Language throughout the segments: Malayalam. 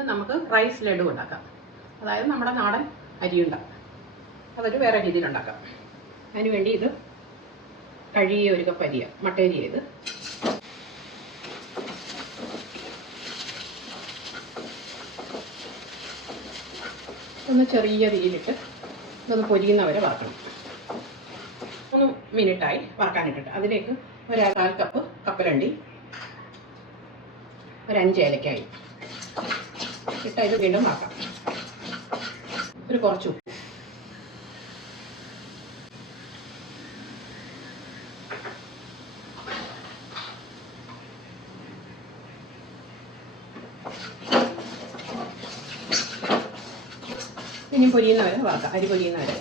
ഇന്ന് നമുക്ക് റൈസ് ലഡു ഉണ്ടാക്കാം. അതായത് നമ്മുടെ നാടൻ അരിയുണ്ട അതൊരു വേറെ രീതിയിൽ ഉണ്ടാക്കാം. അതിനുവേണ്ടി ഇത് കഴുകിയ ഒരു കപ്പ് അരിയ മട്ടരി ഇത്. ഒന്ന് ചെറിയ തീയിലിട്ട് ഇതൊന്ന് പൊരിയുന്ന വരെ വറക്കണം. മൂന്ന് മിനിറ്റായി വറക്കാനിട്ടിട്ട്. അതിലേക്ക് ഒരു കാൽ കപ്പ് കപ്പലണ്ടി ഒരു അഞ്ച് ഏലക്കായി. ഇട്ട് ഇത് വീണ്ടും വാക്കാം ഒരു കുറച്ച് ഉപ്പ്. ഇനി പൊരിയുന്ന വരെ വറക്കാം അരി പൊരിയുന്ന വരെ.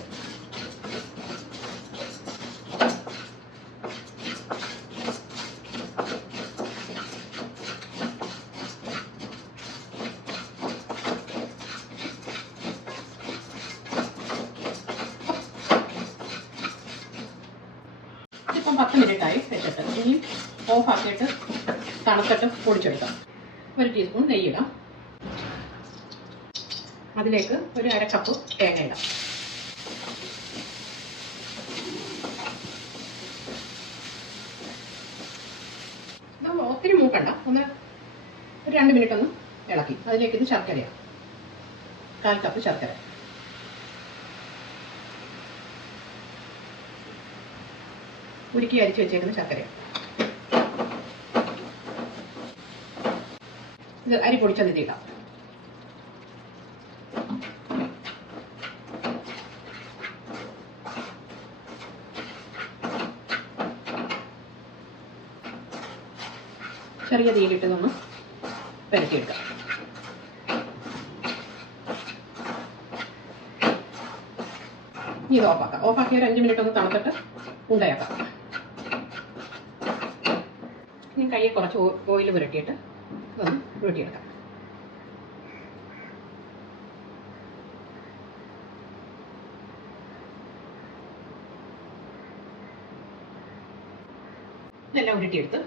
ഇപ്പം പത്ത് മിനിറ്റ് ആയി വെച്ചിട്ട് ഇനി ഓഫ് ആക്കിയിട്ട് തണുത്തിട്ട് പൊടിച്ചെടുക്കാം. ഒരു ടീസ്പൂൺ നെയ്യിടാം. അതിലേക്ക് ഒരു അര കപ്പ് തേങ്ങ ഇടാം. ഒത്തിരി മൂക്കണ്ട. ഒന്ന് ഒരു രണ്ട് മിനിറ്റ് ഒന്ന് ഇളക്കി. അതിലേക്ക് ഇത് ശർക്കരയാണ്. കാൽ കപ്പ് ശർക്കര. ഉരുക്കി അരിച്ചു വെച്ചേക്കുന്ന ശർക്കര. ഇത് അരി പൊടിച്ചത് ഇതിടാം ചെറിയ നിന്ന് പരത്തിയെടുക്കാം ഇത് ഓഫാക്കാം. ഓഫാക്കി ഒരു അഞ്ച് മിനിറ്റ് ഒന്ന് തണുത്തിട്ട് ഉണ്ടയാക്കാം. ഇനി കയ്യെ കുറച്ച് ഓയിൽ പുരട്ടിയിട്ട് ഒന്ന് പുരട്ടിയെടുക്കാം ഇതെല്ലാം ഉരുട്ടിയെടുത്ത്